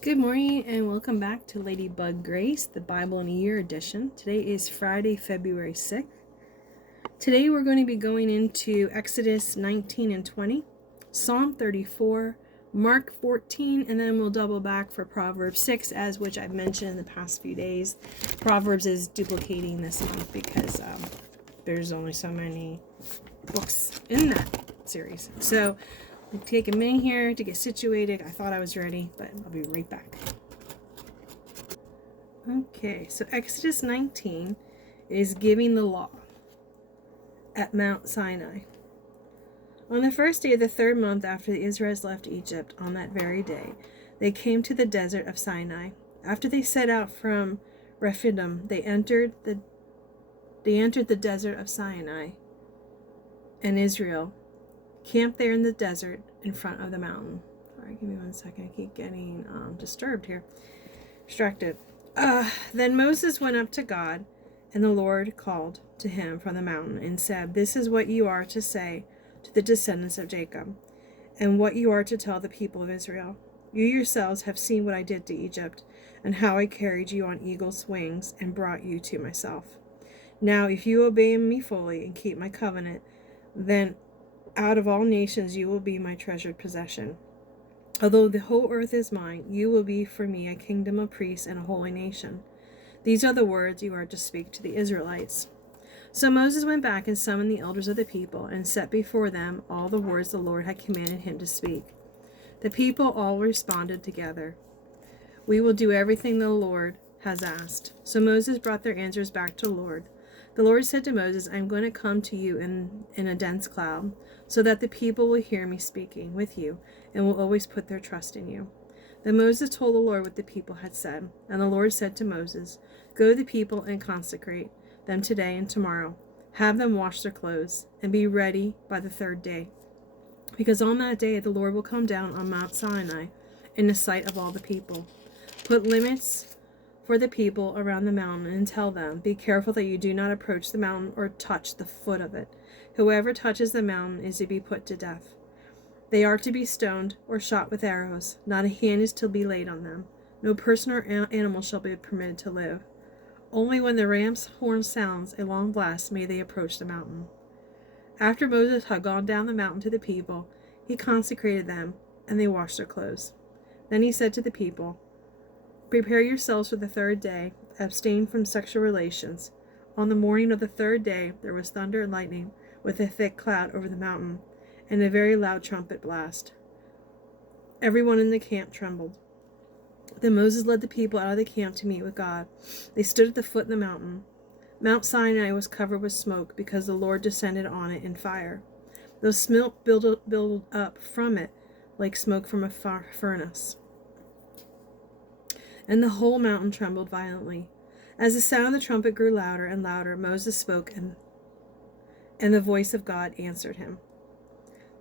Good morning and welcome back to Ladybug Grace, the Bible in a Year edition. Today is Friday, February 6th. Today we're going to be going into Exodus 19 and 20, Psalm 34, Mark 14, and then we'll double back for Proverbs 6, as which I've mentioned in the past few days. Proverbs is duplicating this month because there's only so many books in that series. So we'll take a minute here to get situated. I thought I was ready, but I'll be right back. Okay, so Exodus 19 is giving the law at Mount Sinai. On the first day of the third month after the Israelites left Egypt, on that very day, they came to the desert of Sinai. After they set out from Rephidim, they entered the desert of Sinai, and Israel camped there in the desert in front of the mountain. Sorry, give me 1 second. I keep getting distracted. Then Moses went up to God, and the Lord called to him from the mountain and said, "This is what you are to say to the descendants of Jacob, and what you are to tell the people of Israel. You yourselves have seen what I did to Egypt, and how I carried you on eagle's wings and brought you to myself. Now, if you obey me fully and keep my covenant, then out of all nations you will be my treasured possession. Although the whole earth is mine, you will be for me a kingdom of priests and a holy nation. These are the words you are to speak to the Israelites." So Moses went back and summoned the elders of the people and set before them all the words the Lord had commanded him to speak. The people all responded together, "We will do everything the Lord has asked." So Moses brought their answers back to the Lord. The Lord said to Moses, "I am going to come to you in a dense cloud, so that the people will hear me speaking with you and will always put their trust in you." Then Moses told the Lord what the people had said, and the Lord said to Moses, "Go to the people and consecrate them today and tomorrow. Have them wash their clothes, and be ready by the third day. Because on that day the Lord will come down on Mount Sinai in the sight of all the people. Put limits for the people around the mountain and tell them, 'Be careful that you do not approach the mountain or touch the foot of it. Whoever touches the mountain is to be put to death. They are to be stoned or shot with arrows. Not a hand is to be laid on them. No person or animal shall be permitted to live. Only when the ram's horn sounds a long blast may they approach the mountain.'" After Moses had gone down the mountain to the people, he consecrated them, and they washed their clothes. Then he said to the people, "Prepare yourselves for the third day. Abstain from sexual relations." On the morning of the third day there was thunder and lightning, with a thick cloud over the mountain, and a very loud trumpet blast. Everyone in the camp trembled. Then Moses led the people out of the camp to meet with God. They stood at the foot of the mountain. Mount Sinai was covered with smoke, because the Lord descended on it in fire. The smoke built up from it like smoke from a furnace, and the whole mountain trembled violently. As the sound of the trumpet grew louder and louder, Moses spoke, and the voice of God answered him.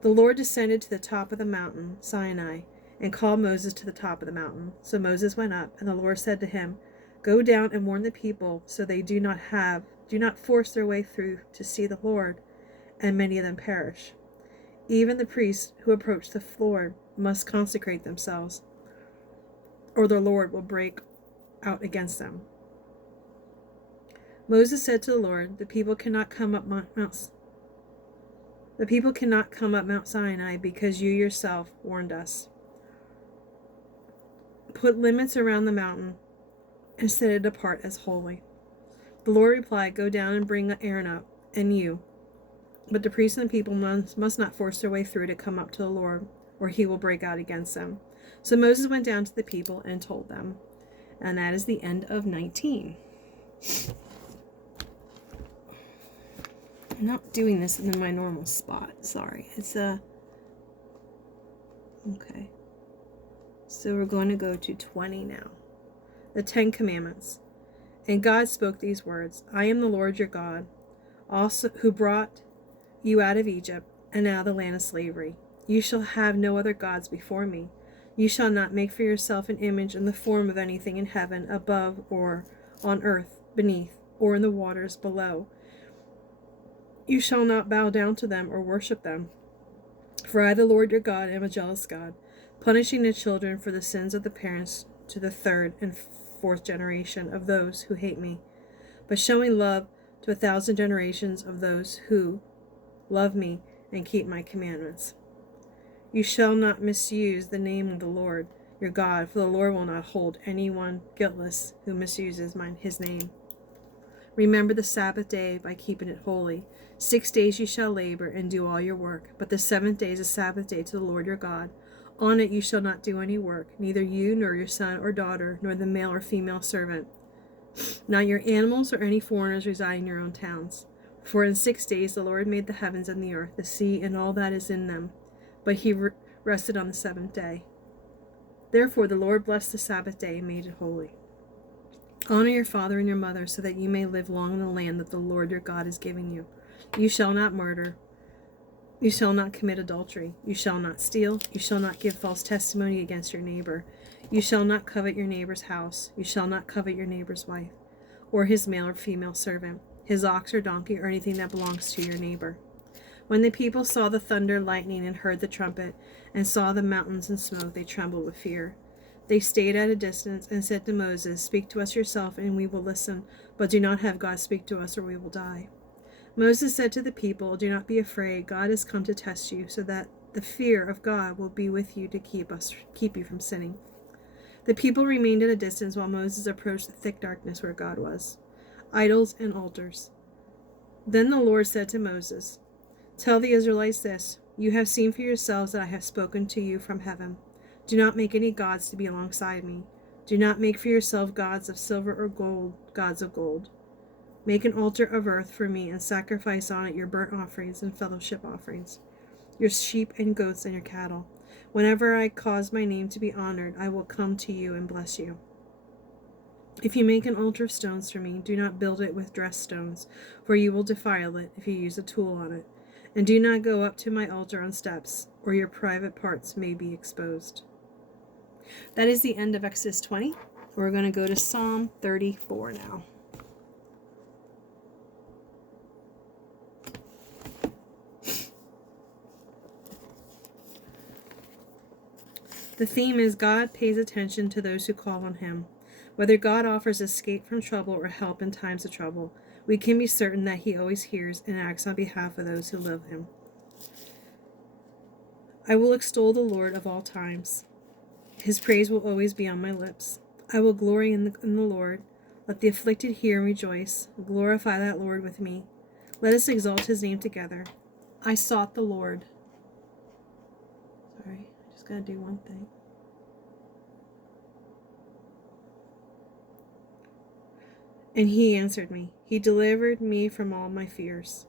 The Lord descended to the top of the mountain, Sinai, and called Moses to the top of the mountain. So Moses went up, and the Lord said to him, "Go down and warn the people, so they do not force their way through to see the Lord, and many of them perish. Even the priests who approach the Lord must consecrate themselves, or the Lord will break out against them." Moses said to the Lord, The people cannot come up Mount Sinai, because you yourself warned us. Put limits around the mountain and set it apart as holy." The Lord replied, "Go down and bring Aaron up, and you. But the priests and the people must not force their way through to come up to the Lord, or he will break out against them." So Moses went down to the people and told them. And that is the end of 19. I'm not doing this in my normal spot. Sorry. Okay. So we're going to go to 20 now. The 10 Commandments. And God spoke these words, "I am the Lord your God, also who brought you out of Egypt and out of the land of slavery. You shall have no other gods before me. You shall not make for yourself an image in the form of anything in heaven above, or on earth beneath, or in the waters below. You shall not bow down to them or worship them. For I, the Lord your God, am a jealous God, punishing the children for the sins of the parents to the third and fourth generation of those who hate me, but showing love to 1,000 generations of those who love me and keep my commandments. You shall not misuse the name of the Lord your God, for the Lord will not hold anyone guiltless who misuses his name. Remember the Sabbath day by keeping it holy. 6 days you shall labor and do all your work, but the seventh day is a Sabbath day to the Lord your God. On it you shall not do any work, neither you nor your son or daughter, nor the male or female servant, not your animals or any foreigners residing in your own towns. For in 6 days the Lord made the heavens and the earth, the sea, and all that is in them, but he rested on the seventh day. Therefore the Lord blessed the Sabbath day and made it holy. Honor your father and your mother, so that you may live long in the land that the Lord your God is giving you. You shall not murder. You shall not commit adultery. You shall not steal. You shall not give false testimony against your neighbor. You shall not covet your neighbor's house. You shall not covet your neighbor's wife, or his male or female servant, his ox or donkey, or anything that belongs to your neighbor. When the people saw the thunder, lightning, and heard the trumpet, and saw the mountains and smoke, they trembled with fear. They stayed at a distance and said to Moses, Speak to us yourself, and we will listen, but do not have God speak to us, or we will die. Moses said to the people, Do not be afraid. God has come to test you, so that the fear of God will be with you to keep you from sinning. The people remained at a distance while Moses approached the thick darkness where God was. Idols and altars. Then the Lord said to Moses, Tell the Israelites this, You have seen for yourselves that I have spoken to you from heaven. Do not make any gods to be alongside me. Do not make for yourself gods of silver or gold, gods of gold. Make an altar of earth for me and sacrifice on it your burnt offerings and fellowship offerings, your sheep and goats and your cattle. Whenever I cause my name to be honored, I will come to you and bless you. If you make an altar of stones for me, do not build it with dressed stones, for you will defile it if you use a tool on it. And do not go up to my altar on steps, or your private parts may be exposed. That is the end of Exodus 20. We're going to go to Psalm 34 now. The theme is God pays attention to those who call on him. Whether God offers escape from trouble or help in times of trouble, we can be certain that he always hears and acts on behalf of those who love him. I will extol the Lord of all times. His praise will always be on my lips. I will glory in the Lord. Let the afflicted hear and rejoice. Glorify that Lord with me. Let us exalt his name together. I sought the Lord. Sorry, I just gotta do one thing. And he answered me. He delivered me from all my fears.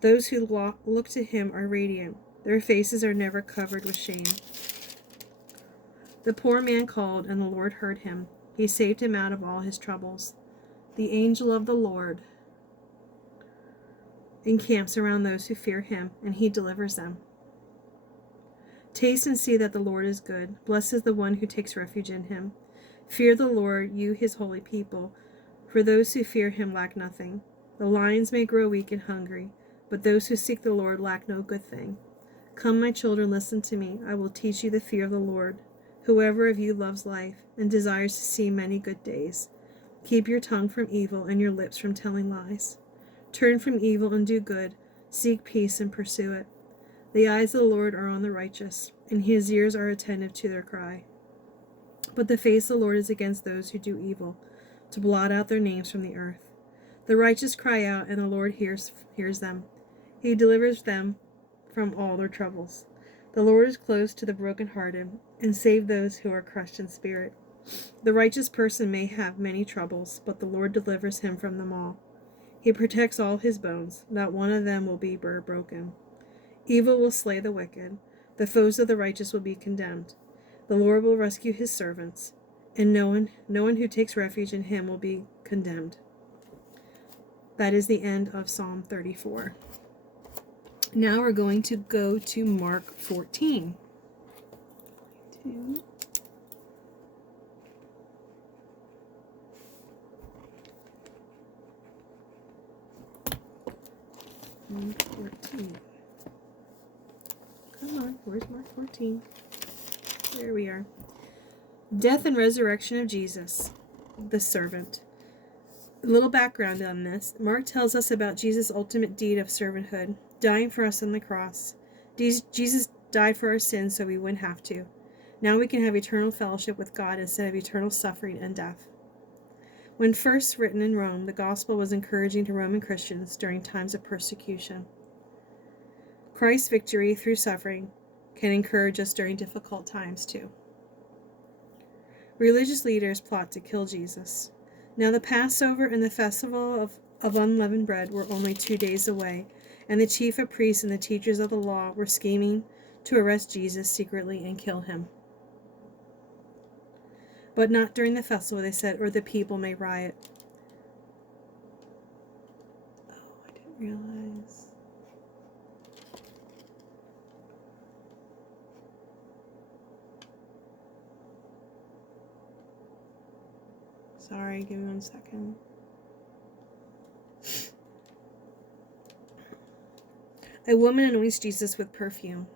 Those who look to him are radiant. Their faces are never covered with shame. The poor man called, and the Lord heard him. He saved him out of all his troubles. The angel of the Lord encamps around those who fear him, and he delivers them. Taste and see that the Lord is good. Blessed is the one who takes refuge in him. Fear the Lord, you his holy people, for those who fear him lack nothing. The lions may grow weak and hungry, but those who seek the Lord lack no good thing. Come, my children, listen to me. I will teach you the fear of the Lord. Whoever of you loves life and desires to see many good days, keep your tongue from evil and your lips from telling lies. Turn from evil and do good. Seek peace and pursue it. The eyes of the Lord are on the righteous, and his ears are attentive to their cry. But the face of the Lord is against those who do evil, to blot out their names from the earth. The righteous cry out, and the Lord hears them. He delivers them from all their troubles. The Lord is close to the brokenhearted, and save those who are crushed in spirit. The righteous person may have many troubles, but the Lord delivers him from them all. He protects all his bones. Not one of them will be broken. Evil will slay the wicked. The foes of the righteous will be condemned. The Lord will rescue his servants, and no one who takes refuge in him will be condemned. That is the end of Psalm 34. Now we're going to go to Mark 14. Mark 14. Come on, where's Mark 14? There we are. Death and resurrection of Jesus, the servant. A little background on this. Mark tells us about Jesus' ultimate deed of servanthood, dying for us on the cross. Jesus died for our sins so we wouldn't have to. Now we can have eternal fellowship with God instead of eternal suffering and death. When first written in Rome, the gospel was encouraging to Roman Christians during times of persecution. Christ's victory through suffering can encourage us during difficult times too. Religious leaders plot to kill Jesus. Now the Passover and the festival of unleavened bread were only 2 days away, and the chief of priests and the teachers of the law were scheming to arrest Jesus secretly and kill him. But not during the festival, they said, or the people may riot. Oh, I didn't realize. Sorry, give me 1 second. A woman anoints Jesus with perfume.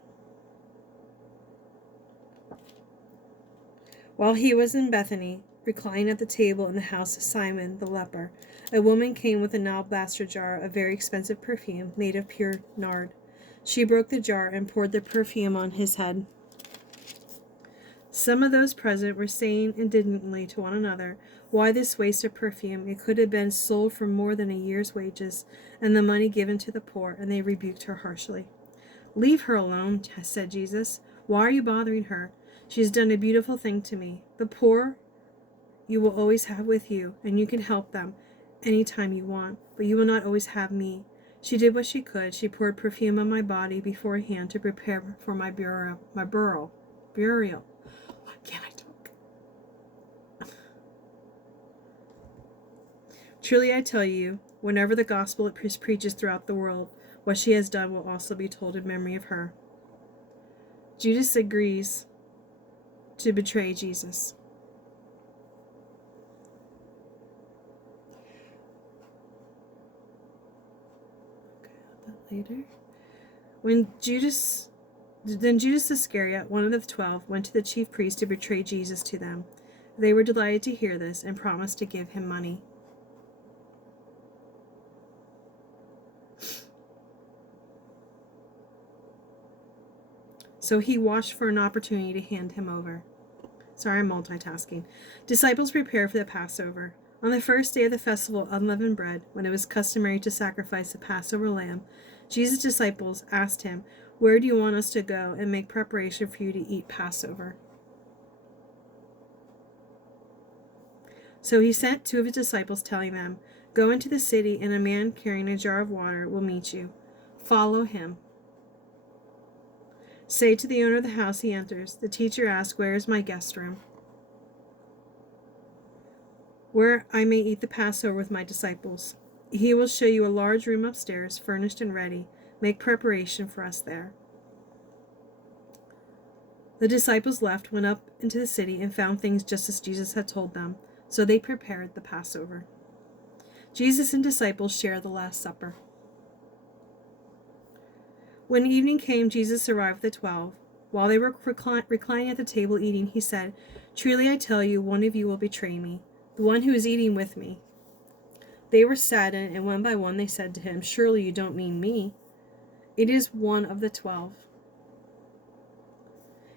While he was in Bethany, reclining at the table in the house of Simon the leper, a woman came with an alabaster jar of very expensive perfume made of pure nard. She broke the jar and poured the perfume on his head. Some of those present were saying indignantly to one another, "Why this waste of perfume? It could have been sold for more than a year's wages, and the money given to the poor." And they rebuked her harshly. "Leave her alone," said Jesus. "Why are you bothering her? She has done a beautiful thing to me. The poor you will always have with you, and you can help them any time you want, but you will not always have me. She did what she could. She poured perfume on my body beforehand to prepare for my burial. Why can't I talk? Truly I tell you, whenever the gospel preaches throughout the world, what she has done will also be told in memory of her." Judas agrees to betray Jesus. Okay, that later. Then Judas Iscariot, one of the 12, went to the chief priests to betray Jesus to them. They were delighted to hear this and promised to give him money. So he watched for an opportunity to hand him over. Sorry, I'm multitasking. Disciples prepared for the Passover. On the first day of the festival of unleavened bread, when it was customary to sacrifice the Passover lamb, Jesus' disciples asked him, "Where do you want us to go and make preparation for you to eat Passover?" So he sent 2 of his disciples, telling them, "Go into the city, and a man carrying a jar of water will meet you. Follow him. Say to the owner of the house he enters, 'The teacher asks, where is my guest room, where I may eat the Passover with my disciples?' He will show you a large room upstairs, furnished and ready. Make preparation for us there." The disciples left, went up into the city, and found things just as Jesus had told them. So they prepared the Passover. Jesus and disciples share the Last Supper. When evening came, Jesus arrived with the 12. While they were reclining at the table eating, he said, "Truly I tell you, one of you will betray me, the one who is eating with me." They were saddened, and one by one they said to him, "Surely you don't mean me?" "It is one of the 12.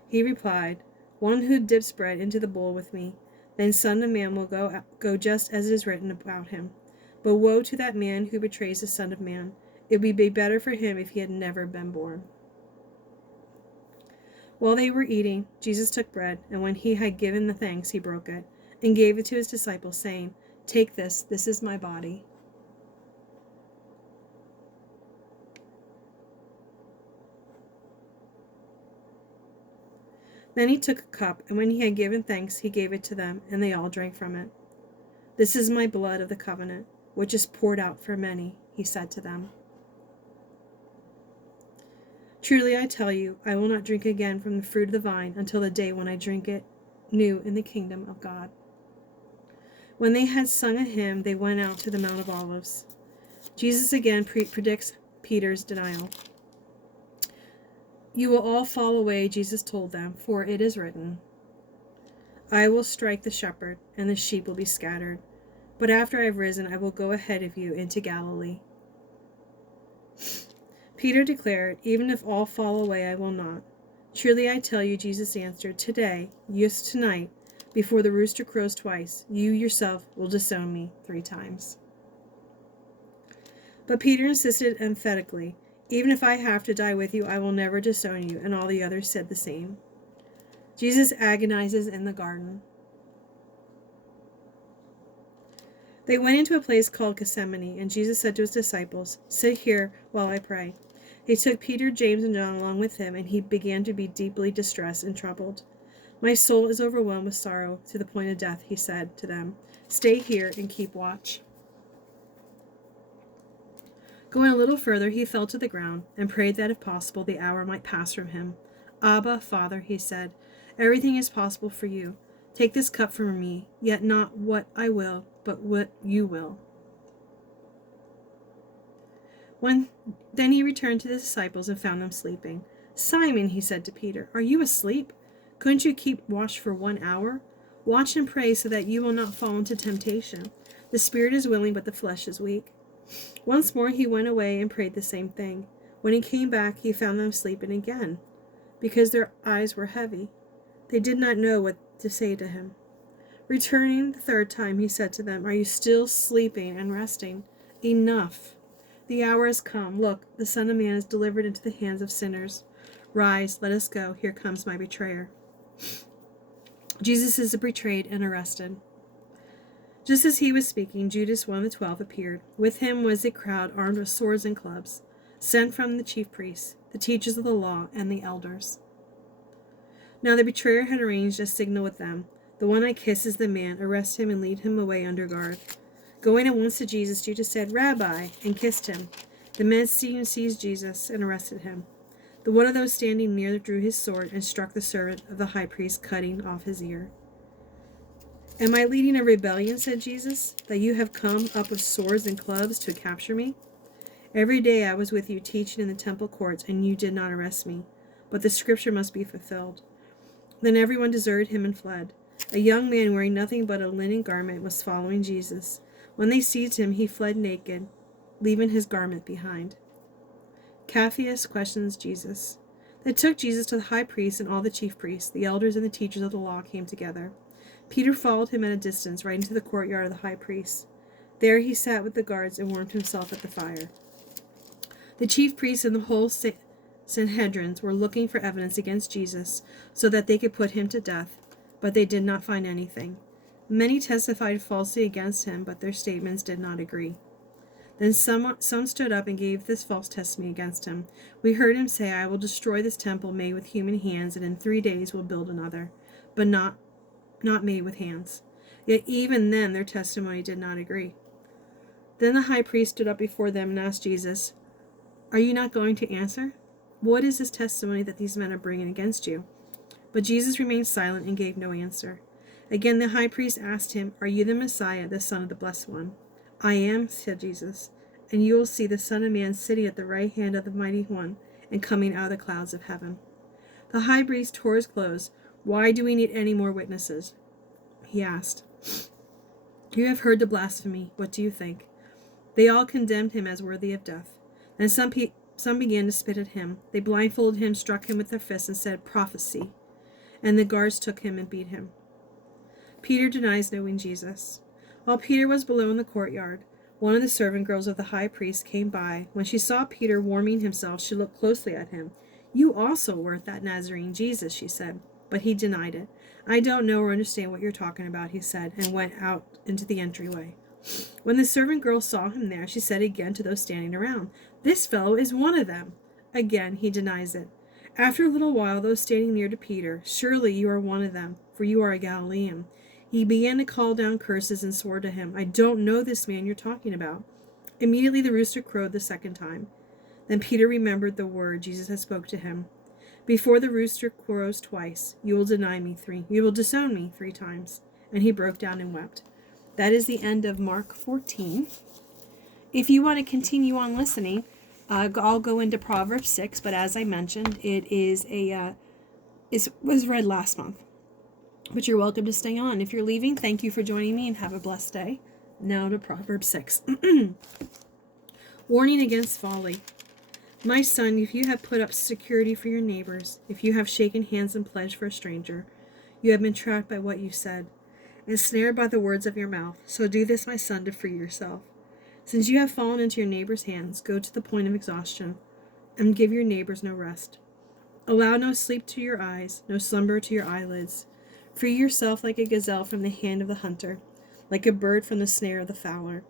He replied, "One who dips bread into the bowl with me. Then Son of Man will go just as it is written about him. But woe to that man who betrays the Son of Man. It would be better for him if he had never been born." While they were eating, Jesus took bread, and when he had given the thanks, he broke it, and gave it to his disciples, saying, "Take this is my body." Then he took a cup, and when he had given thanks, he gave it to them, and they all drank from it. "This is my blood of the covenant, which is poured out for many," he said to them. "Truly I tell you, I will not drink again from the fruit of the vine until the day when I drink it new in the kingdom of God." When they had sung a hymn, they went out to the Mount of Olives. Jesus again predicts Peter's denial. You will all fall away, Jesus told them, for it is written, I will strike the shepherd, and the sheep will be scattered. But after I have risen, I will go ahead of you into Galilee. Peter declared, Even if all fall away, I will not. Truly I tell you, Jesus answered, Today, yes, tonight, before the rooster crows twice, you yourself will disown me 3 times. But Peter insisted emphatically, Even if I have to die with you, I will never disown you. And all the others said the same. Jesus agonizes in the garden. They went into a place called Gethsemane, and Jesus said to his disciples, Sit here while I pray. He took Peter, James, and John along with him, and he began to be deeply distressed and troubled. My soul is overwhelmed with sorrow to the point of death, he said to them. Stay here and keep watch. Going a little further, he fell to the ground and prayed that if possible the hour might pass from him. Abba, Father, he said, everything is possible for you. Take this cup from me, yet not what I will, but what you will. Then he returned to the disciples and found them sleeping. Simon, he said to Peter, are you asleep? Couldn't you keep watch for 1 hour? Watch and pray so that you will not fall into temptation. The spirit is willing, but the flesh is weak. Once more he went away and prayed the same thing. When he came back, he found them sleeping again, because their eyes were heavy. They did not know what to say to him. Returning the 3rd time, he said to them, Are you still sleeping and resting? Enough. The hour has come. Look, the Son of Man is delivered into the hands of sinners. Rise, let us go. Here comes my betrayer. Jesus is betrayed and arrested. Just as he was speaking, Judas, one of the 12, appeared. With him was a crowd armed with swords and clubs, sent from the chief priests, the teachers of the law, and the elders. Now the betrayer had arranged a signal with them. The one I kiss is the man. Arrest him and lead him away under guard. Going at once to Jesus, Judas said, Rabbi, and kissed him. The men seized Jesus and arrested him. The one of those standing near drew his sword and struck the servant of the high priest, cutting off his ear. Am I leading a rebellion, said Jesus, that you have come up with swords and clubs to capture me? Every day I was with you teaching in the temple courts, and you did not arrest me. But the scripture must be fulfilled. Then everyone deserted him and fled. A young man wearing nothing but a linen garment was following Jesus. When they seized him, he fled naked, leaving his garment behind. Caiaphas questions Jesus. They took Jesus to the high priest and all the chief priests. The elders and the teachers of the law came together. Peter followed him at a distance, right into the courtyard of the high priest. There he sat with the guards and warmed himself at the fire. The chief priests and the whole Sanhedrin were looking for evidence against Jesus so that they could put him to death, but they did not find anything. Many testified falsely against him, but their statements did not agree. Then some stood up and gave this false testimony against him. We heard him say, I will destroy this temple made with human hands, and in 3 days will build another, but not made with hands. Yet even then their testimony did not agree. Then the high priest stood up before them and asked Jesus, Are you not going to answer? What is this testimony that these men are bringing against you? But Jesus remained silent and gave no answer. Again the high priest asked him, Are you the Messiah, the Son of the Blessed One? I am, said Jesus, and you will see the Son of Man sitting at the right hand of the Mighty One and coming out of the clouds of heaven. The high priest tore his clothes. Why do we need any more witnesses? He asked. You have heard the blasphemy. What do you think? They all condemned him as worthy of death. Then some began to spit at him. They blindfolded him, struck him with their fists, and said, Prophecy. And the guards took him and beat him. Peter denies knowing Jesus. While Peter was below in the courtyard, one of the servant girls of the high priest came by. When she saw Peter warming himself, she looked closely at him. You also were that Nazarene Jesus, she said. But he denied it. I don't know or understand what you're talking about, he said, and went out into the entryway. When the servant girl saw him there, she said again to those standing around, This fellow is one of them. Again he denies it. After a little while, those standing near to Peter, Surely you are one of them, for you are a Galilean. He began to call down curses and swore to him, I don't know this man you're talking about. Immediately the rooster crowed the 2nd time. Then Peter remembered the word Jesus had spoke to him. Before the rooster crows twice, you will disown me 3 times. And he broke down and wept. That is the end of Mark 14. If you want to continue on listening, I'll go into Proverbs 6, but as I mentioned, it is was read last month. But you're welcome to stay on. If you're leaving, thank you for joining me and have a blessed day. Now to Proverbs 6. Warning against folly. My son, if you have put up security for your neighbors, if you have shaken hands and pledged for a stranger, you have been trapped by what you said, ensnared by the words of your mouth. So do this, my son, to free yourself. Since you have fallen into your neighbor's hands, go to the point of exhaustion, and give your neighbors no rest. Allow no sleep to your eyes, no slumber to your eyelids. Free yourself like a gazelle from the hand of the hunter, like a bird from the snare of the fowler.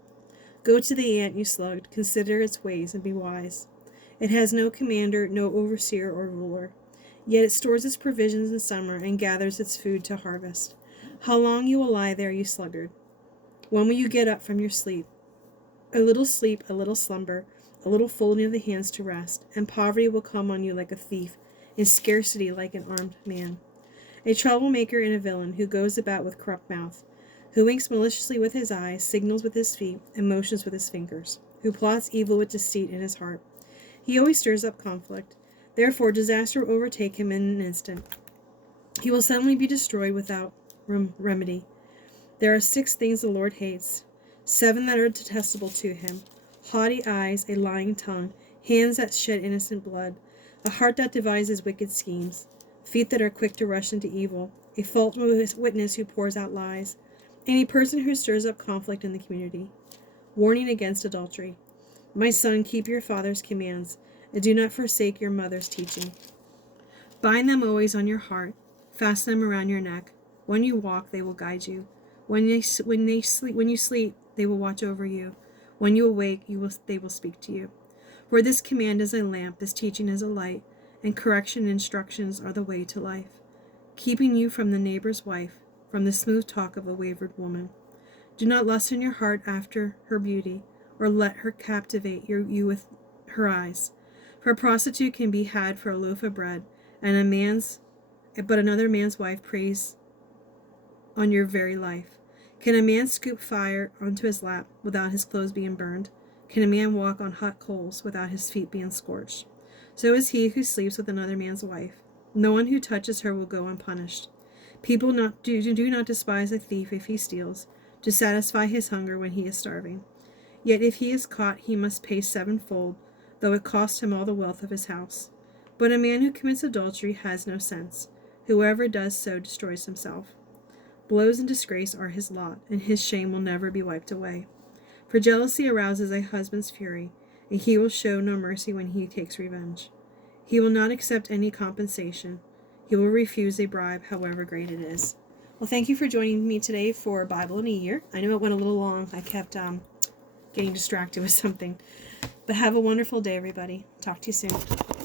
Go to the ant, you sluggard, consider its ways and be wise. It has no commander, no overseer or ruler. Yet it stores its provisions in summer and gathers its food to harvest. How long you will lie there, you sluggard? When will you get up from your sleep? A little sleep, a little slumber, a little folding of the hands to rest, and poverty will come on you like a thief, and scarcity like an armed man. A troublemaker and a villain who goes about with corrupt mouth, who winks maliciously with his eyes, signals with his feet, and motions with his fingers, who plots evil with deceit in his heart. He always stirs up conflict. Therefore disaster will overtake him in an instant. He will suddenly be destroyed without remedy. There are 6 things the Lord hates, 7 that are detestable to him: haughty eyes, a lying tongue, hands that shed innocent blood, a heart that devises wicked schemes, feet that are quick to rush into evil, a false witness who pours out lies, and a person who stirs up conflict in the community. Warning against adultery. My son, keep your father's commands, and do not forsake your mother's teaching. Bind them always on your heart, fasten them around your neck. When you walk, they will guide you. When you sleep, they will watch over you. When you awake, they will speak to you. For this command is a lamp, this teaching is a light, and correction and instructions are the way to life, keeping you from the neighbor's wife, from the smooth talk of a wayward woman. Do not lust in your heart after her beauty, or let her captivate you with her eyes. For a prostitute can be had for a loaf of bread, but another man's wife preys on your very life. Can a man scoop fire onto his lap without his clothes being burned? Can a man walk on hot coals without his feet being scorched? So is he who sleeps with another man's wife. No one who touches her will go unpunished. People do not despise a thief if he steals, to satisfy his hunger when he is starving. Yet if he is caught, he must pay 7-fold, though it cost him all the wealth of his house. But a man who commits adultery has no sense. Whoever does so destroys himself. Blows and disgrace are his lot, and his shame will never be wiped away. For jealousy arouses a husband's fury, and he will show no mercy when he takes revenge. He will not accept any compensation. He will refuse a bribe, however great it is. Well, thank you for joining me today for Bible in a Year. I know it went a little long. I kept getting distracted with something. But have a wonderful day, everybody. Talk to you soon.